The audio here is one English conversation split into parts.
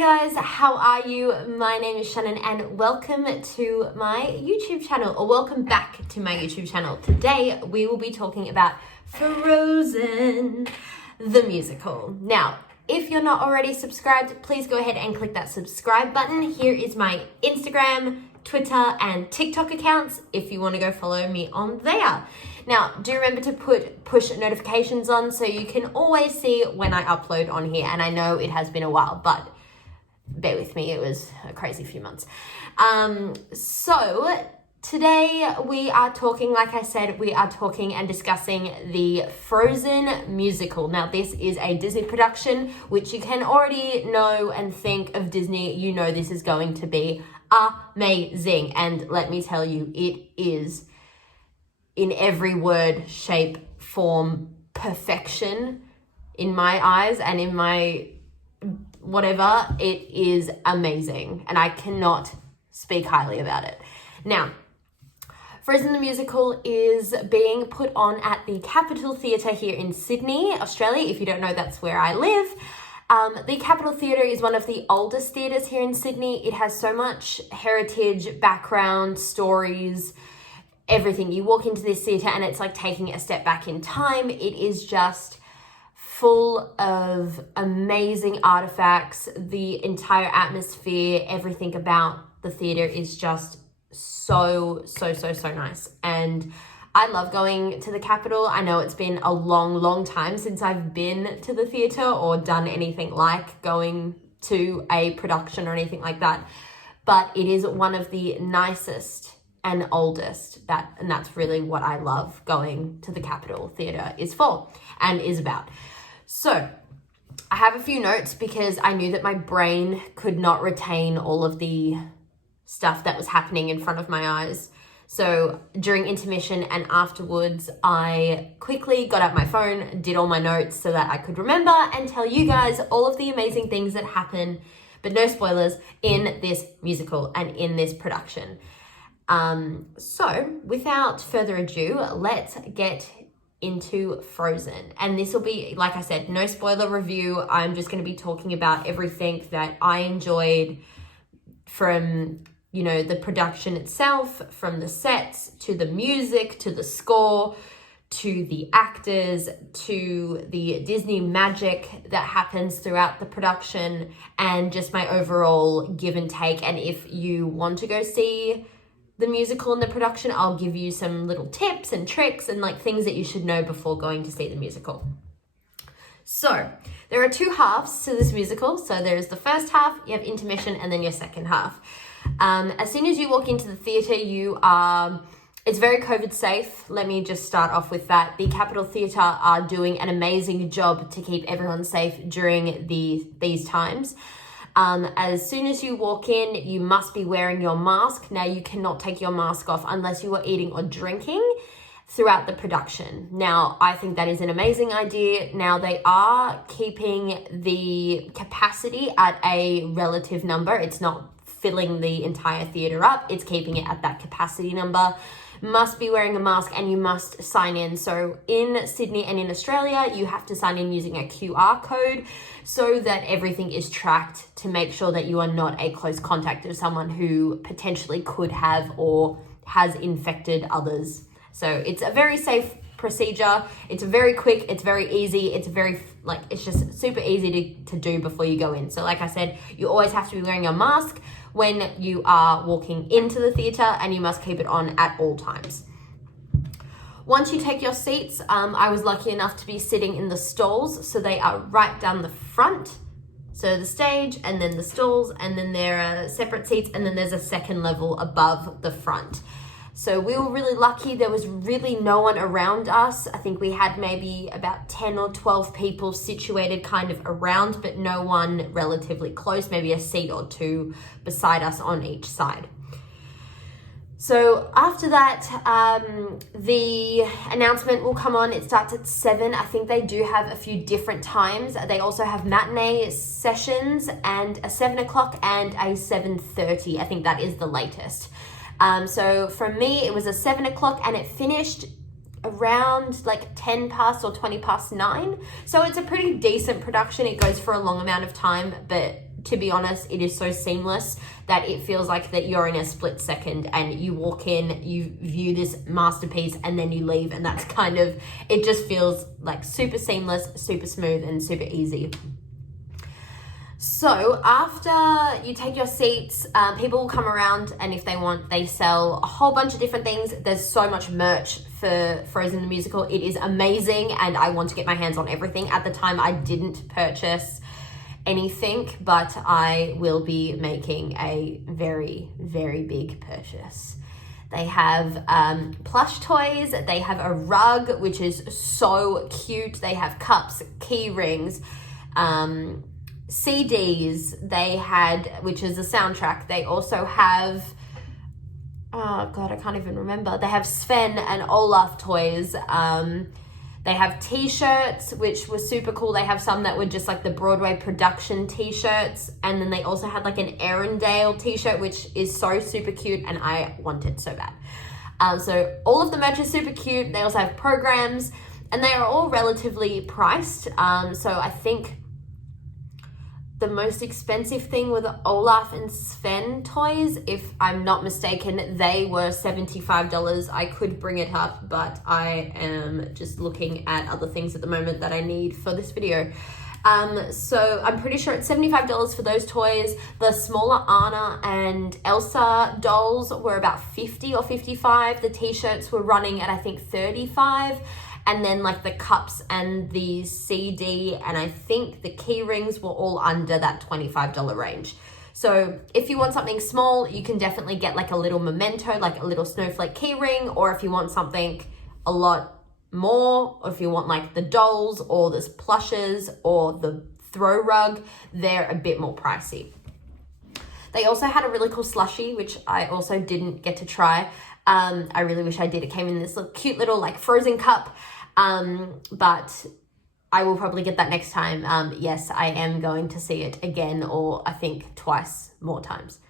Hi guys, how are you? My name is Shannon and welcome to my YouTube channel, or welcome back to my YouTube channel. Today we will be talking about Frozen, the musical. Now, if you're not already subscribed, please go ahead and click that subscribe button. Here is my Instagram, Twitter and TikTok accounts if you want to go follow me on there. Now, do remember to put push notifications on so you can always see when I upload on here. And I know it has been a while, but bear with me, it was a crazy few months. So today we are talking, like I said, we are talking and discussing the Frozen musical. Now, this is a Disney production, which you can already know and think of Disney. You know this is going to be amazing. And let me tell you, it is in every word, shape, form, perfection in my eyes and in my whatever. It is amazing and I cannot speak highly about it. Now, Frozen the musical is being put on at the Capitol Theatre here in Sydney, Australia. If you don't know, that's where I live. The Capitol Theatre is one of the oldest theatres here in Sydney. It has so much heritage, background, stories, everything. You walk into this theatre and it's like taking a step back in time. It is just full of amazing artifacts. The entire atmosphere, everything about the theatre is just so nice. And I love going to the Capitol. I know it's been a long time since I've been to the theatre or done anything like going to a production or anything like that. But it is one of the nicest and oldest, and that's really what I love going to the Capitol Theatre is for and is about. So I have a few notes because I knew that my brain could not retain all of the stuff that was happening in front of my eyes. So during intermission and afterwards, I quickly got out my phone, did all my notes so that I could remember and tell you guys all of the amazing things that happen, but no spoilers, in this musical and in this production. So without further ado, let's get into Frozen. And this will be, like I said, no spoiler review. I'm just going to be talking about everything that I enjoyed from, you know, the production itself, from the sets to the music, to the score, to the actors, to the Disney magic that happens throughout the production, and just my overall give and take. And if you want to go see the musical and the production, I'll give you some little tips and tricks and like things that you should know before going to see the musical. So there are two halves to this musical. So there's the first half, you have intermission, and then your second half. As soon as you walk into the theatre, it's very COVID safe. Let me just start off with that. The Capitol Theatre are doing an amazing job to keep everyone safe during these times. As soon as you walk in, you must be wearing your mask. Now, you cannot take your mask off unless you are eating or drinking throughout the production. Now, I think that is an amazing idea. Now, they are keeping the capacity at a relative number. It's not filling the entire theatre up. It's keeping it at that capacity number. Must be wearing a mask and you must sign in. So in Sydney and in Australia, you have to sign in using a QR code so that everything is tracked to make sure that you are not a close contact of someone who potentially could have or has infected others. So it's a very safe procedure. It's very quick. It's very easy. It's it's just super easy to do before you go in. So like I said, you always have to be wearing a mask when you are walking into the theatre, and you must keep it on at all times. Once you take your seats, I was lucky enough to be sitting in the stalls, so they are right down the front. So the stage and then the stalls, and then there are separate seats, and then there's a second level above the front. So we were really lucky. There was really no one around us. I think we had maybe about 10 or 12 people situated kind of around, but no one relatively close, maybe a seat or two beside us on each side. So after that, the announcement will come on. It starts at 7. I think they do have a few different times. They also have matinee sessions and a 7 o'clock and a 7:30. I think that is the latest. So for me, it was a 7 o'clock and it finished around like 10 past or 20 past 9. So it's a pretty decent production. It goes for a long amount of time, but to be honest, it is so seamless that it feels like that you're in a split second and you walk in, you view this masterpiece, and then you leave, and that's kind of, it just feels like super seamless, super smooth, and super easy. So after you take your seats, people will come around, and if they want, they sell a whole bunch of different things. There's so much merch for Frozen the Musical. It is amazing, and I want to get my hands on everything. At the time, I didn't purchase anything, but I will be making a very, very big purchase. They have plush toys. They have a rug, which is so cute. They have cups, key rings, CDs they had, which is a soundtrack. They also have, oh God, I can't even remember. They have Sven and Olaf toys. They have t-shirts, which were super cool. They have some that were just like the Broadway production t-shirts. And then they also had like an Arendelle t-shirt, which is so super cute, and I want it so bad. So all of the merch is super cute. They also have programs, and they are all relatively priced. So I think the most expensive thing were the Olaf and Sven toys. If I'm not mistaken, they were $75. I could bring it up, but I am just looking at other things at the moment that I need for this video. So I'm pretty sure it's $75 for those toys. The smaller Anna and Elsa dolls were about $50 or $55. The t-shirts were running at, I think, $35. And then like the cups and the CD and I think the key rings were all under that $25 range. So if you want something small, you can definitely get like a little memento, like a little snowflake key ring, or if you want something a lot more, or if you want like the dolls or the plushes or the throw rug, they're a bit more pricey. They also had a really cool slushie, which I also didn't get to try. I really wish I did. It came in this little cute little like frozen cup. But I will probably get that next time. Yes, I am going to see it again, or I think twice more times.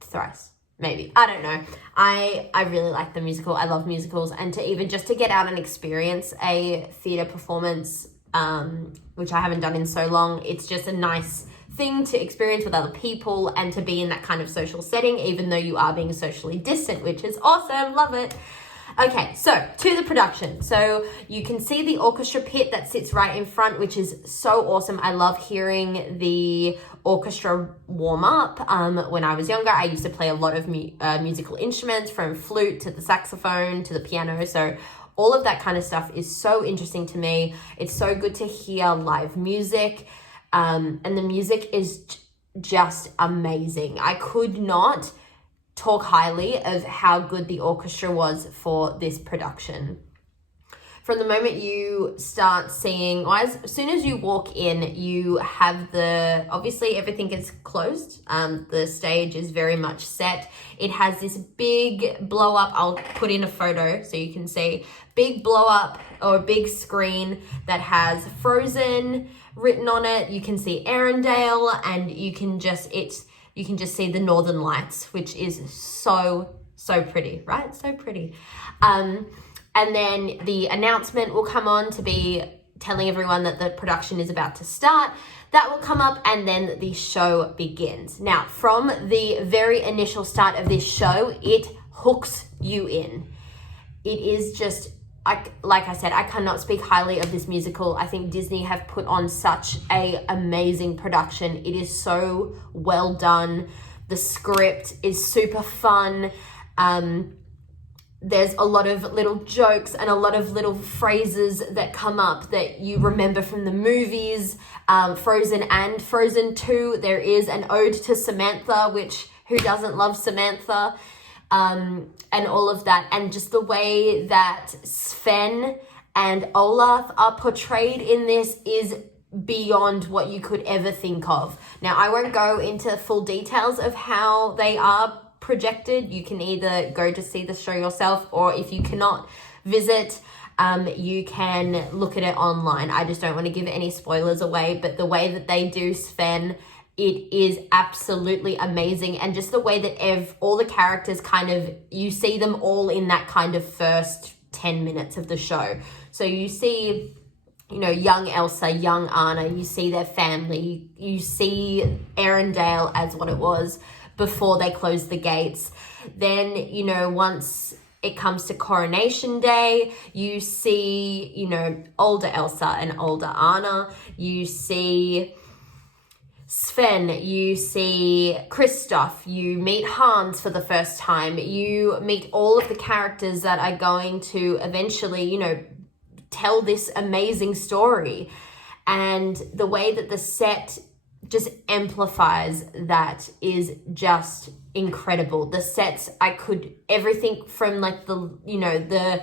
Thrice, maybe. I don't know. I really like the musical. I love musicals, and to even just to get out and experience a theatre performance, which I haven't done in so long, it's just a nice thing to experience with other people and to be in that kind of social setting, even though you are being socially distant, which is awesome. Love it. Okay, so to the production. So you can see the orchestra pit that sits right in front, which is so awesome. I love hearing the orchestra warm up. When I was younger, I used to play a lot of musical instruments, from flute to the saxophone to the piano. So all of that kind of stuff is so interesting to me. It's so good to hear live music. And the music is just amazing. I could not talk highly of how good the orchestra was for this production. From the moment you start seeing, or as soon as you walk in, you have obviously everything is closed. The stage is very much set. It has this big blow up. I'll put in a photo so you can see. Big blow up or big screen that has Frozen written on it. You can see Arendelle, and you can just see the Northern Lights, which is so pretty, right? So pretty. And then the announcement will come on to be telling everyone that the production is about to start. That will come up, and then the show begins. Now, from the very initial start of this show, it hooks you in. It is just, like I said, I cannot speak highly of this musical. I think Disney have put on such an amazing production. It is so well done. The script is super fun. There's a lot of little jokes and a lot of little phrases that come up that you remember from the movies, Frozen and Frozen 2. There is an ode to Samantha, which who doesn't love Samantha? And all of that. And just the way that Sven and Olaf are portrayed in this is beyond what you could ever think of. Now, I won't go into full details of how they are projected. You can either go to see the show yourself, or if you cannot visit, you can look at it online. I just don't want to give any spoilers away, but the way that they do Sven, it is absolutely amazing. And just the way that all the characters you see them all in that kind of first 10 minutes of the show. So you see young Elsa, young Anna, you see their family, you see Arendelle as what it was before they closed the gates. Then, once it comes to Coronation Day, you see, older Elsa and older Anna. You see Sven, you see Kristoff, you meet Hans for the first time. You meet all of the characters that are going to eventually, tell this amazing story. And the way that the set just amplifies that is just incredible. The sets, everything from like the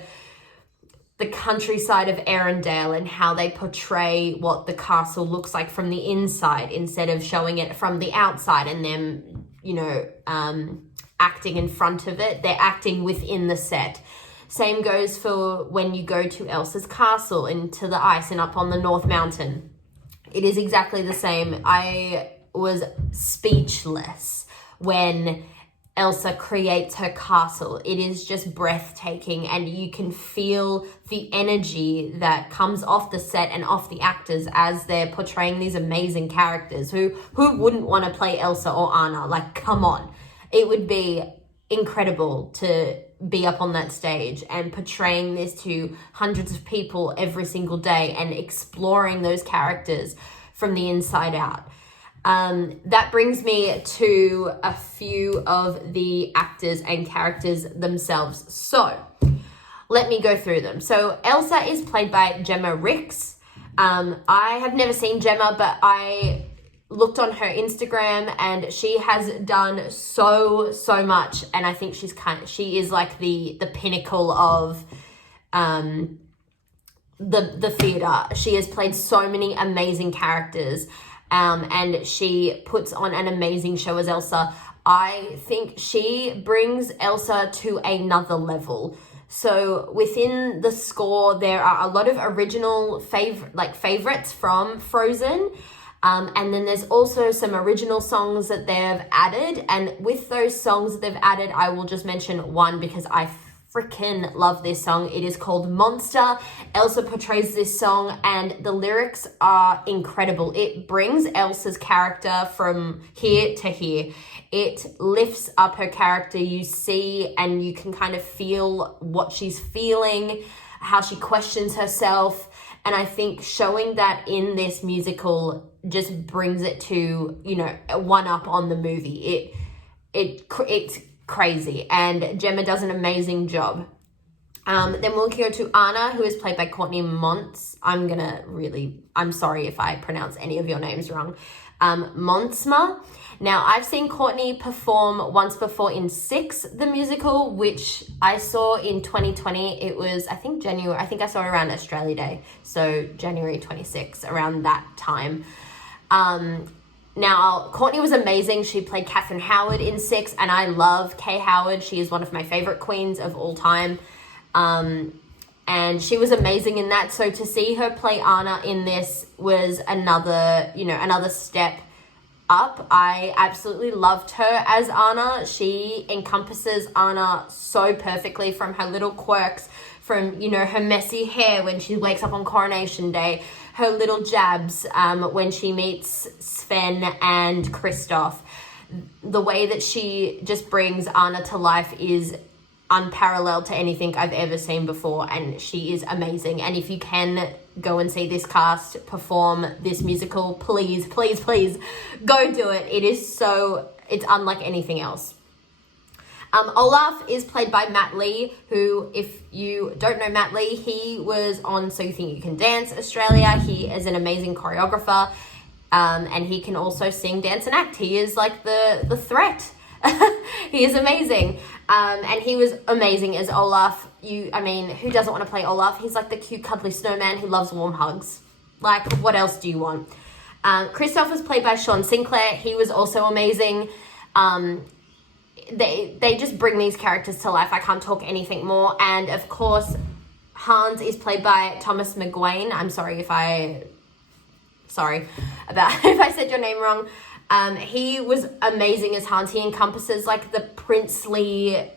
countryside of Arendelle and how they portray what the castle looks like from the inside instead of showing it from the outside and them, acting in front of it. They're acting within the set. Same goes for when you go to Elsa's castle into the ice and up on the North Mountain. It is exactly the same. I was speechless when Elsa creates her castle. It is just breathtaking, and you can feel the energy that comes off the set and off the actors as they're portraying these amazing characters. Who wouldn't want to play Elsa or Anna? Like, come on. It would be incredible to be up on that stage and portraying this to hundreds of people every single day and exploring those characters from the inside out. That brings me to a few of the actors and characters themselves. So let me go through them. So Elsa is played by Gemma Rix. I have never seen Gemma, but I looked on her Instagram and she has done so much, and I think she is like the pinnacle of the theater. She has played so many amazing characters, and she puts on an amazing show as Elsa. I think she brings Elsa to another level. So within the score, there are a lot of original favorites from Frozen. And then there's also some original songs that they've added. And with those songs that they've added, I will just mention one because I freaking love this song. It is called Monster. Elsa portrays this song and the lyrics are incredible. It brings Elsa's character from here to here. It lifts up her character. You see and you can kind of feel what she's feeling, how she questions herself. And I think showing that in this musical just brings it to, one up on the movie. It's crazy. And Gemma does an amazing job. Then we'll go to Anna, who is played by Courtney Montz. I'm sorry if I pronounce any of your names wrong. Montsma. Now, I've seen Courtney perform once before in Six, the musical, which I saw in 2020. It was, I think, January. I think I saw it around Australia Day. So January 26, around that time. Now, Courtney was amazing. She played Catherine Howard in Six, and I love Kay Howard. She is one of my favorite queens of all time. And she was amazing in that. So to see her play Anna in this was another step up. I absolutely loved her as Anna. She encompasses Anna so perfectly, from her little quirks, from, her messy hair when she wakes up on Coronation Day, her little jabs when she meets Sven and Kristoff. The way that she just brings Anna to life is unparalleled to anything I've ever seen before, and she is amazing. And if you can go and see this cast perform this musical, please go do it. It's unlike anything else. Olaf is played by Matt Lee, who, if you don't know Matt Lee, he was on So You Think You Can Dance Australia. He is an amazing choreographer, and he can also sing, dance, and act. He is like the threat. He is amazing. And he was amazing as Olaf. Who doesn't want to play Olaf? He's like the cute, cuddly snowman who loves warm hugs. Like, what else do you want? Kristoff was played by Sean Sinclair. He was also amazing. They just bring these characters to life. I can't talk anything more. And of course, Hans is played by Thomas McGuane. I'm sorry if I said your name wrong. He was amazing as Hans. He encompasses like the princely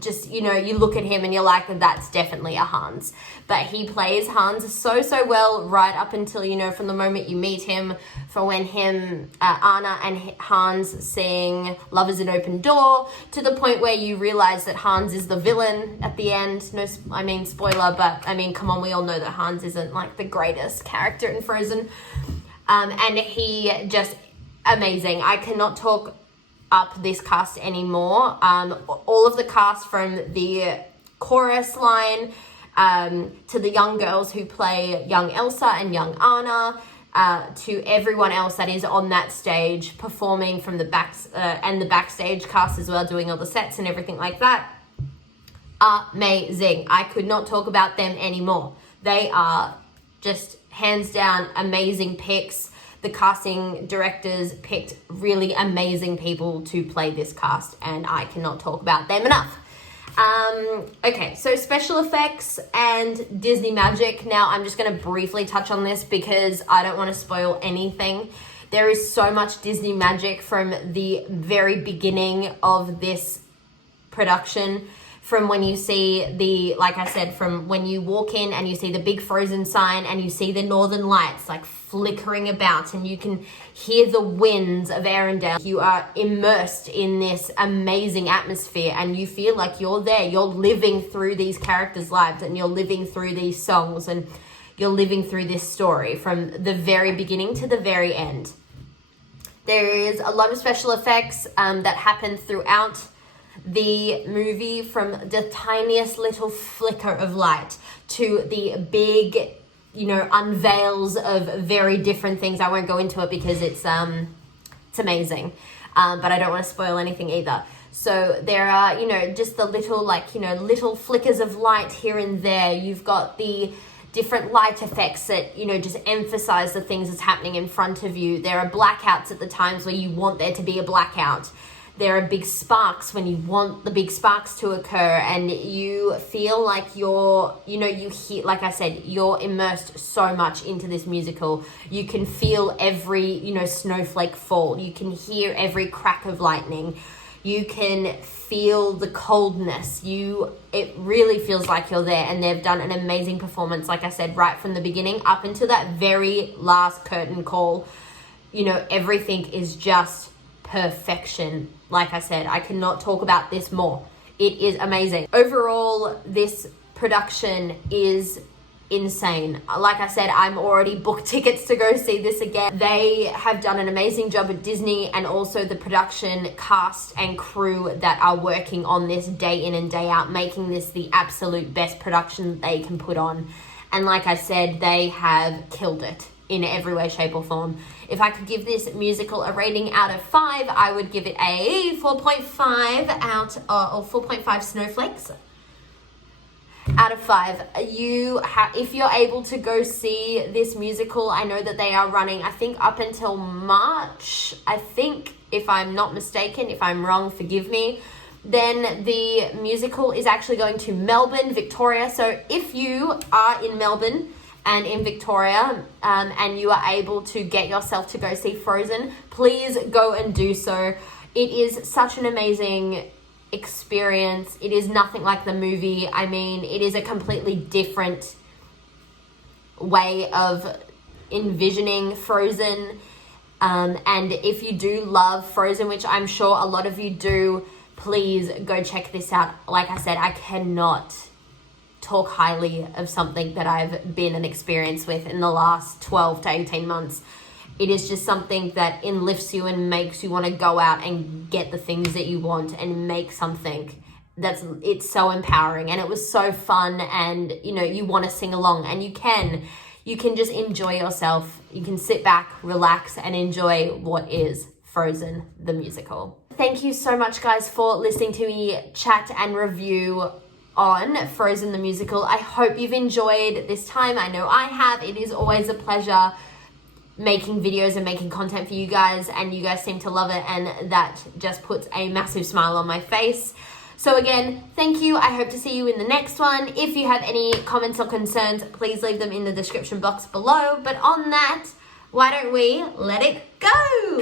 just, you know, you look at him and you're like, that's definitely a Hans. But he plays Hans so well right up until, you know, from the moment you meet him, for when Anna and Hans sing Love is an Open Door, to the point where you realize that Hans is the villain at the end. No, I mean, spoiler, but I mean, come on, we all know that Hans isn't like the greatest character in Frozen. And he just amazing. I cannot talk up this cast anymore. All of the cast, from the chorus line to the young girls who play young Elsa and young Anna, to everyone else that is on that stage performing from the and the backstage cast as well, doing all the sets and everything like that. Amazing. I could not talk about them anymore. They are just hands down amazing picks. The casting directors picked really amazing people to play this cast, and I cannot talk about them enough. Okay, so special effects and Disney magic. Now, I'm just going to briefly touch on this because I don't want to spoil anything. There is so much Disney magic from the very beginning of this production. From when you see like I said, from when you walk in and you see the big Frozen sign and you see the northern lights like flickering about and you can hear the winds of Arendelle. You are immersed in this amazing atmosphere and you feel like you're there. You're living through these characters' lives and you're living through these songs and you're living through this story from the very beginning to the very end. There is a lot of special effects that happen throughout the movie, from the tiniest little flicker of light to the big, you know, unveils of very different things. I won't go into it because it's amazing, but I don't want to spoil anything either. So there are, you know, just the little, like, you know, little flickers of light here and there. You've got the different light effects that, you know, just emphasize the things that's happening in front of you. There are blackouts at the times where you want there to be a blackout. There are big sparks when you want the big sparks to occur, and you feel like you're, you know, you hear, like I said, you're immersed so much into this musical. You can feel every, you know, snowflake fall. You can hear every crack of lightning. You can feel the coldness. It really feels like you're there, and they've done an amazing performance, like I said, right from the beginning up until that very last curtain call. You know, everything is just perfection. Like I said, I cannot talk about this more. It is amazing. Overall, this production is insane. Like I said, I'm already booked tickets to go see this again. They have done an amazing job at Disney, and also the production cast and crew that are working on this day in and day out, making this the absolute best production they can put on. And like I said, they have killed it in every way, shape or form. If I could give this musical a rating out of 5, I would give it a 4.5 or 4.5 snowflakes out of 5. If you're able to go see this musical, I know that they are running, I think, up until March. I think, if I'm not mistaken. If I'm wrong, forgive me. Then the musical is actually going to Melbourne, Victoria. So if you are in Melbourne and in Victoria, and you are able to get yourself to go see Frozen, please go and do so. It is such an amazing experience. It is nothing like the movie. I mean, it is a completely different way of envisioning Frozen. And if you do love Frozen, which I'm sure a lot of you do, please go check this out. Like I said, I cannot talk highly of something that I've been and experienced with in the last 12 to 18 months. It is just something that enlifts you and makes you want to go out and get the things that you want and make something. It's so empowering, and it was so fun, and you know, you want to sing along, and you can just enjoy yourself. You can sit back, relax, and enjoy what is Frozen the musical. Thank you so much, guys, for listening to me chat and review on Frozen the musical. I hope you've enjoyed this time. I know I have. It is always a pleasure making videos and making content for you guys, and you guys seem to love it, and that just puts a massive smile on my face. So again, thank you. I hope to see you in the next one. If you have any comments or concerns, please leave them in the description box below. But on that, why don't we let it go?